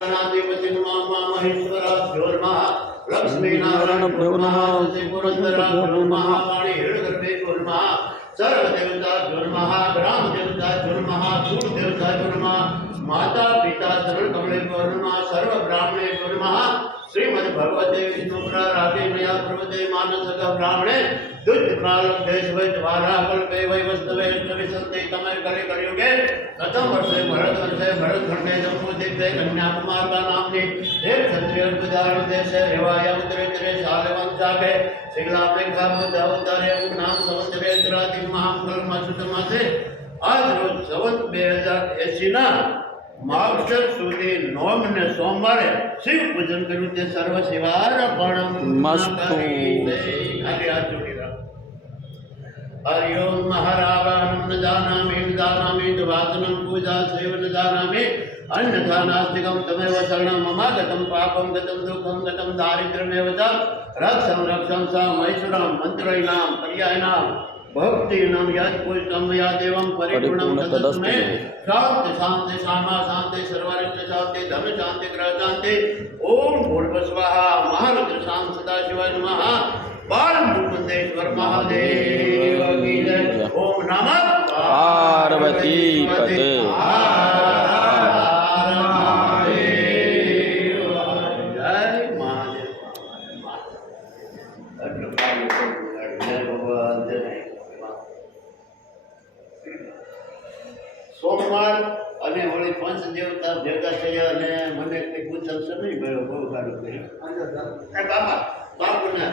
गणाधिपति नमः महेश्वराभ्यो नमः लक्ष्मीनारायणभ्यो नमः पुरंदराभ्यो नमः वाणी हिरण्यगर्भेभ्यो नमः सर्वदेवताभ्यो नमः ग्रामदेवताभ्यो नमः कुलदेवताभ्यो नमः माता पिता चरण कमलेभ्यो नमः सर्व ब्राह्मणेभ्यो नमः श्रीमद् भगवते विष्णुपुरा राधे नया प्रवते मानसक ब्राह्मणे दुष्ट प्रालभ देश वै द्वारा कल्पे वै वस्तवे विसंते तमय करे कलियुगे प्रथम वर्षे भरत खंडे जम्बूद्वीपे कन्याकुमार का नामनी एक क्षत्रिय उदाहरण देश रेवाया उतरे तेरे साले वंशाके शिगला प्रेखा बुद्ध अवतारे नाम समुद्रे द्राति महामंगल मासुतमा से आज रोज संवत 2080 ना मागशर सुधी नोम ने सोमवारे शिव पूजन कर्યું તે સર્વ સેવાર્પણમ મસ્તુ આગે હાથ જોડી રાખ હરિ ઓમ મહારાવાનમ ન જાનામિ વાચનમ પૂજા સેવન જાનામિ अन्यथा नास्तिकं तमेव शरणं ममागतं पापं गतं दुःखं गतं दारिद्र्यमेव च रक्षं रक्षं सामैश्वरं मन्त्रैणां पर्यायणां भक्तिनां यत्पुष्टं मया देवं परिपूर्णं तदस्मै शान्ति शान्ति सामा शान्ति सर्वारिष्ट शान्ति धन शान्ति ग्रह शान्ति ओम भूर्भुवस्वाहा महारुद्र शाम सदाशिवाय नमः बालमुकुंदेश्वर महादेव की जय ओम नमः पार्वती पते सोमवार અને વળી પંચ દેવતા ભેગા થયા અને મને કંઈ પૂછશે નહીં બહુ સારું કર્યું બાપા બાપુને